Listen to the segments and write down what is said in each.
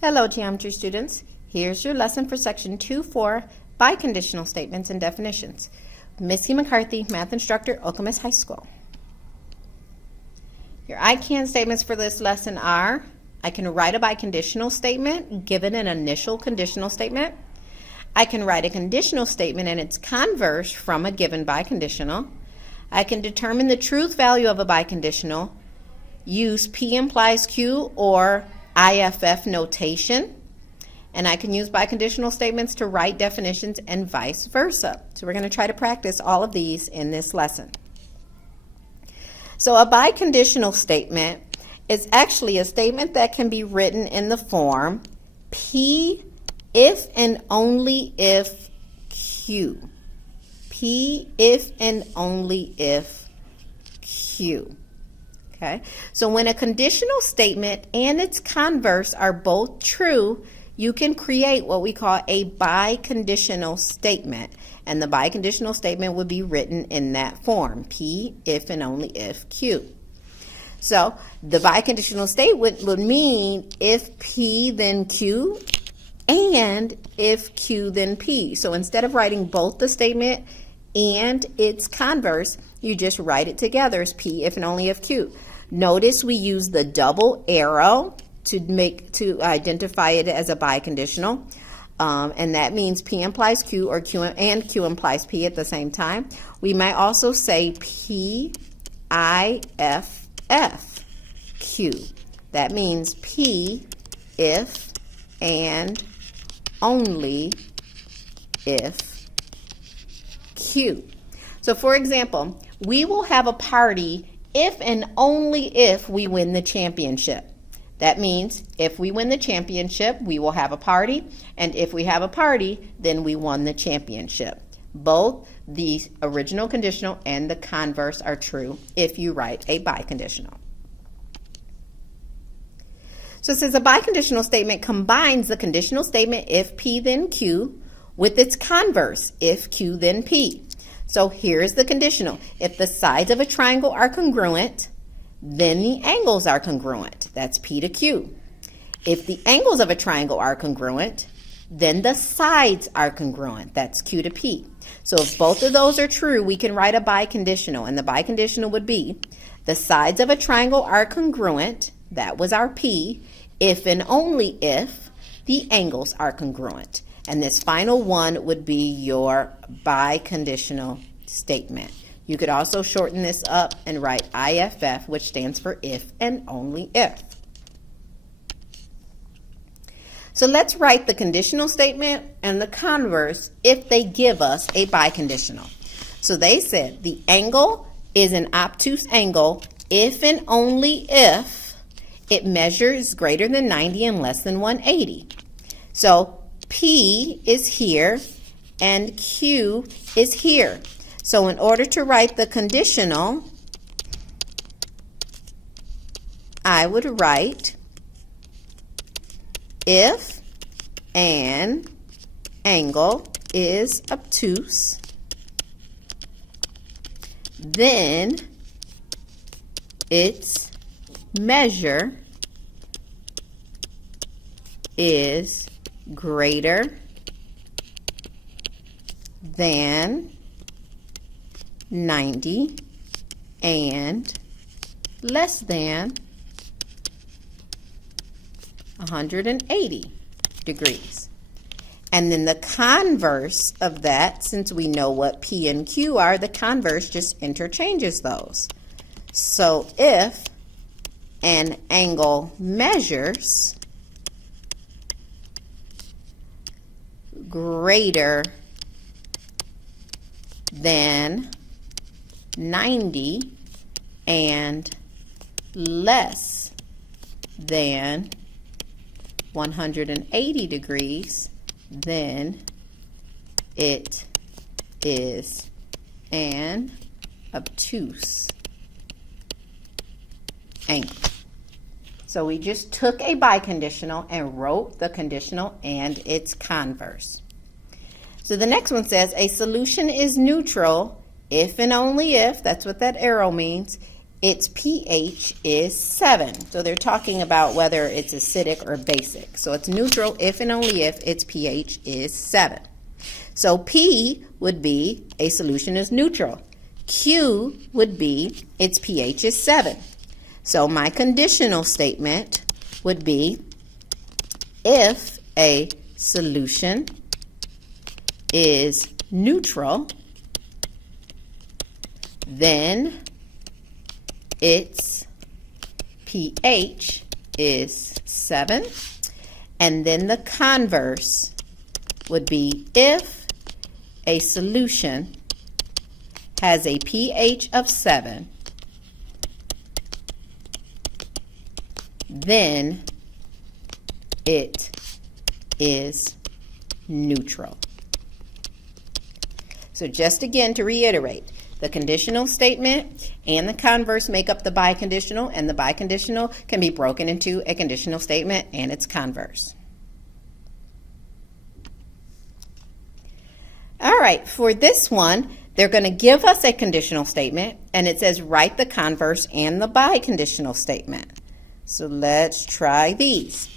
Hello, geometry students. Here's your lesson for section 2-4, biconditional statements and definitions. Missy McCarthy, math instructor, Okemos High School. Your I can statements for this lesson are, I can write a biconditional statement given an initial conditional statement. I can write a conditional statement and its converse from a given biconditional. I can determine the truth value of a biconditional, use P implies Q or IFF notation, and I can use biconditional statements to write definitions and vice versa. So we're going to try to practice all of these in this lesson. So a biconditional statement is actually a statement that can be written in the form P if and only if Q. P if and only if Q. Okay, so when a conditional statement and its converse are both true, you can create what we call a biconditional statement. And the biconditional statement would be written in that form, P if and only if Q. So the biconditional statement would mean if P then Q and if Q then P. So instead of writing both the statement and its converse, you just write it together as P if and only if Q. Notice we use the double arrow to identify it as a biconditional, and that means P implies Q or Q and Q implies P at the same time. We might also say P IFF Q. That means P if and only if Q. So for example, we will have a party if and only if we win the championship. That means if we win the championship, we will have a party, and if we have a party, then we won the championship. Both the original conditional and the converse are true if you write a biconditional. So it says a biconditional statement combines the conditional statement if P then Q with its converse if Q then P. So here's the conditional. If the sides of a triangle are congruent, then the angles are congruent. That's P to Q. If the angles of a triangle are congruent, then the sides are congruent. That's Q to P. So if both of those are true, we can write a biconditional, and the biconditional would be the sides of a triangle are congruent. That was our P. If and only if the angles are congruent. And this final one would be your biconditional statement. You could also shorten this up and write IFF, which stands for if and only if. So let's write the conditional statement and the converse if they give us a biconditional. So they said the angle is an obtuse angle if and only if it measures greater than 90 and less than 180. So P is here and Q is here. So in order to write the conditional, I would write if an angle is obtuse, then its measure is greater than 90 and less than 180 degrees. And then the converse of that, since we know what P and Q are, the converse just interchanges those. So if an angle measures greater than 90 and less than 180 degrees, then it is an obtuse angle. So we just took a biconditional and wrote the conditional and its converse. So the next one says a solution is neutral if and only if, that's what that arrow means, its pH is 7. So they're talking about whether it's acidic or basic. So it's neutral if and only if its pH is 7. So P would be a solution is neutral. Q would be its pH is 7. So my conditional statement would be if a solution is neutral, then its pH is 7. And then the converse would be if a solution has a pH of 7, then it is neutral. So just again to reiterate, the conditional statement and the converse make up the biconditional, and the biconditional can be broken into a conditional statement and its converse. All right, for this one, they're going to give us a conditional statement, and it says write the converse and the biconditional statement. So let's try these.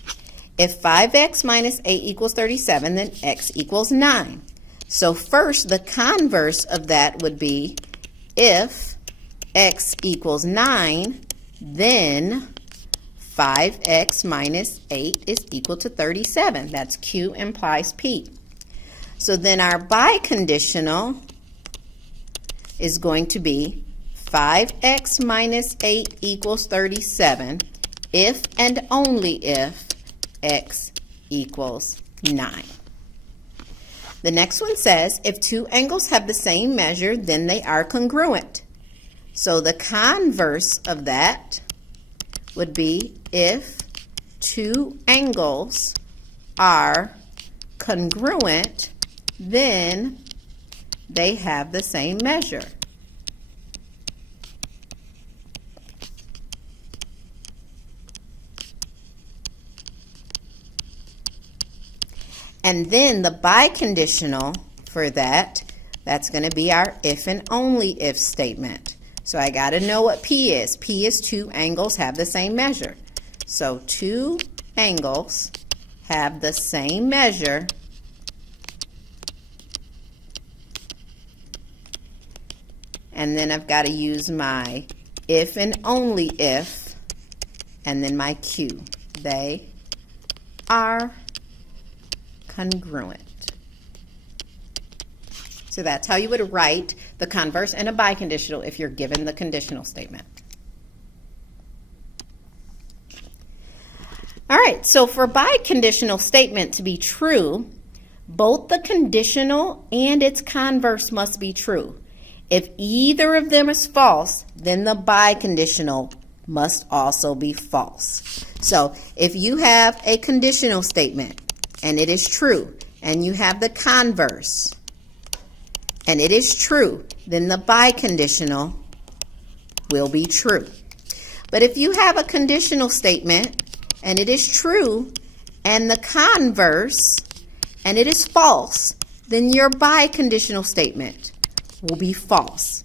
If 5x minus 8 equals 37, then x equals 9. So first, the converse of that would be if x equals 9, then 5x minus 8 is equal to 37. That's Q implies P. So then our biconditional is going to be 5x minus 8 equals 37 if and only if x equals 9. The next one says, if two angles have the same measure, then they are congruent. So the converse of that would be if two angles are congruent, then they have the same measure. And then the biconditional for that, that's going to be our if and only if statement. So I got to know what P is. P is two angles have the same measure. So two angles have the same measure and then I've got to use my if and only if and then my Q. They are congruent. So that's how you would write the converse and a biconditional if you're given the conditional statement. All right, so for biconditional statement to be true, both the conditional and its converse must be true. If either of them is false, then the biconditional must also be false. So if you have a conditional statement and it is true, and you have the converse, and it is true, then the biconditional will be true. But if you have a conditional statement, and it is true, and the converse, and it is false, then your biconditional statement will be false.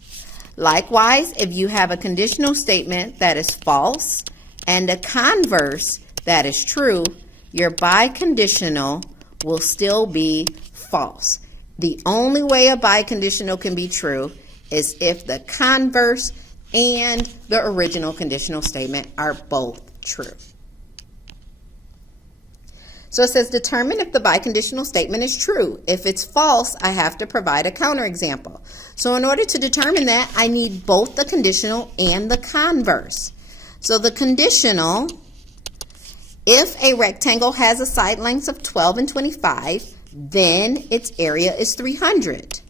Likewise, if you have a conditional statement that is false, and a converse that is true, your biconditional will still be false. The only way a biconditional can be true is if the converse and the original conditional statement are both true. So it says determine if the biconditional statement is true. If it's false, I have to provide a counterexample. So in order to determine that, I need both the conditional and the converse. So the conditional, if a rectangle has a side length of 12 and 25, then its area is 300.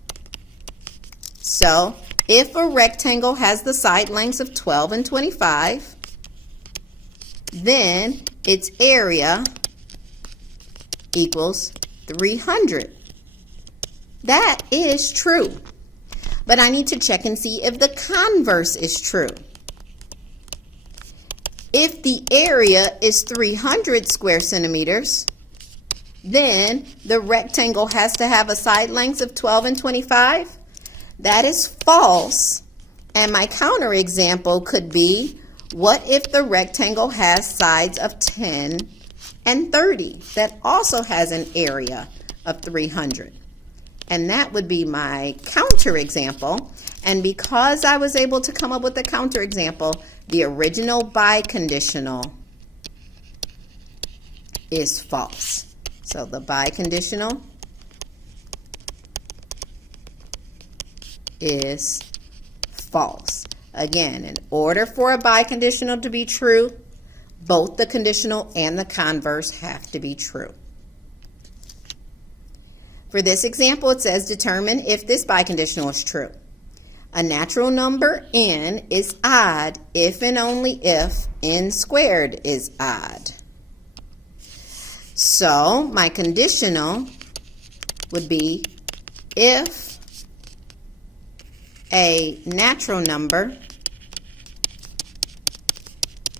So if a rectangle has the side lengths of 12 and 25, then its area equals 300. That is true. But I need to check and see if the converse is true. If the area is 300 square centimeters, then the rectangle has to have a side length of 12 and 25. That is false, And my counterexample could be, what if the rectangle has sides of 10 and 30 that also has an area of 300? And that would be my counterexample. And because I was able to come up with a counterexample, the original biconditional is false. So the biconditional is false. Again, in order for a biconditional to be true, both the conditional and the converse have to be true. For this example, it says determine if this biconditional is true. A natural number n is odd if and only if n squared is odd. So my conditional would be if a natural number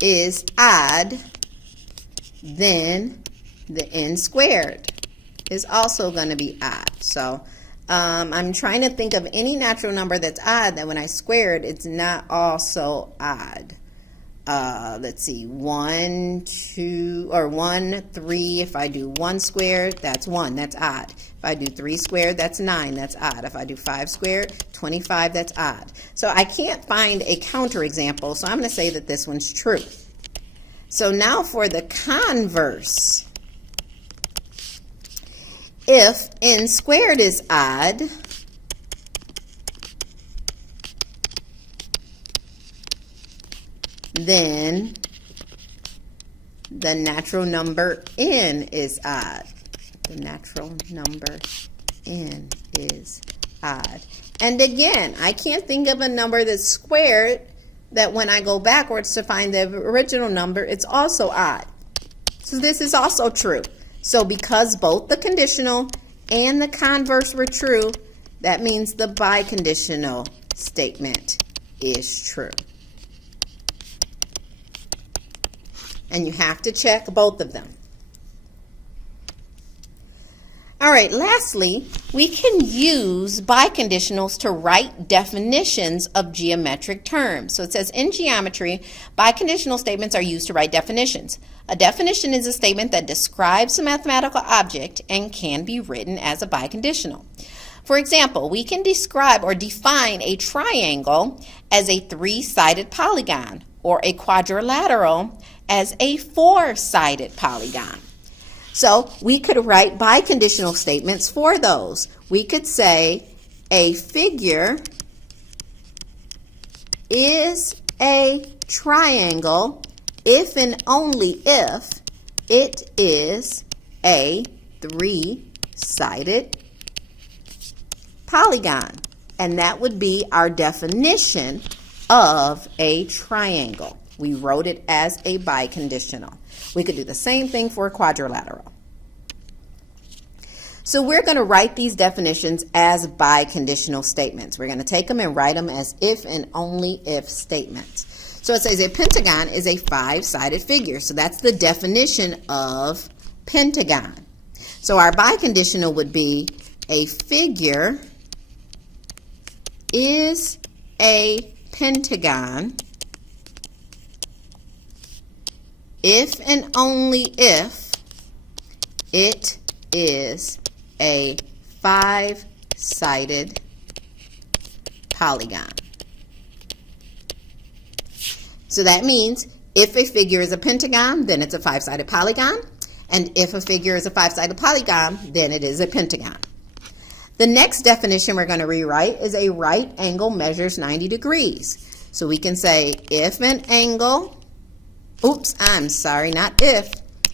is odd, then the n squared is also going to be odd. So I'm trying to think of any natural number that's odd that when I square it, it's not also odd. Let's see, 1, 2, or 1, 3. If I do 1 squared, that's 1, that's odd. If I do 3 squared, that's 9, that's odd. If I do 5 squared, 25, that's odd. So I can't find a counterexample, so I'm going to say that this one's true. So now for the converse. If n squared is odd, then the natural number n is odd. The natural number n is odd. And again, I can't think of a number that's squared that when I go backwards to find the original number, it's also odd. So this is also true. So because both the conditional and the converse were true, that means the biconditional statement is true. And you have to check both of them. All right, lastly, we can use biconditionals to write definitions of geometric terms. So it says in geometry, biconditional statements are used to write definitions. A definition is a statement that describes a mathematical object and can be written as a biconditional. For example, we can describe or define a triangle as a 3-sided polygon or a quadrilateral as a 4-sided polygon. So we could write biconditional statements for those. We could say a figure is a triangle if and only if it is a 3-sided polygon. And that would be our definition of a triangle. We wrote it as a biconditional. We could do the same thing for a quadrilateral. So we're going to write these definitions as biconditional statements. We're going to take them and write them as if and only if statements. So it says a pentagon is a 5-sided figure. So that's the definition of pentagon. So our biconditional would be a figure is a pentagon if and only if it is a 5-sided polygon. So that means if a figure is a pentagon, then it's a 5-sided polygon. And if a figure is a 5-sided polygon, then it is a pentagon. The next definition we're going to rewrite is a right angle measures 90 degrees. So we can say if an angle, not if.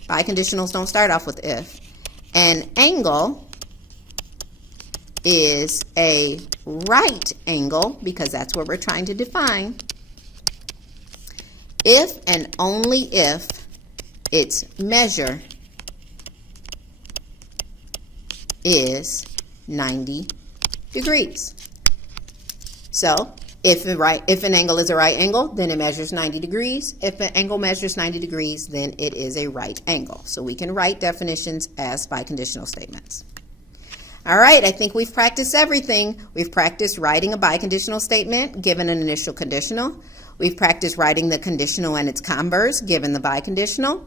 Biconditionals don't start off with if. An angle is a right angle, because that's what we're trying to define, if and only if its measure is 90 degrees. So if an angle is a right angle, then it measures 90 degrees. If an angle measures 90 degrees, then it is a right angle. So we can write definitions as biconditional statements. All right, I think we've practiced everything. We've practiced writing a biconditional statement given an initial conditional. We've practiced writing the conditional and its converse given the biconditional.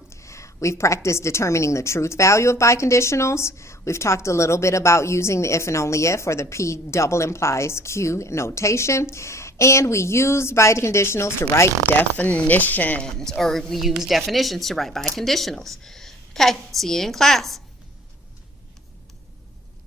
We've practiced determining the truth value of biconditionals. We've talked a little bit about using the if and only if, or the P double implies Q notation. And we used biconditionals to write definitions, or we use definitions to write biconditionals. Okay, see you in class.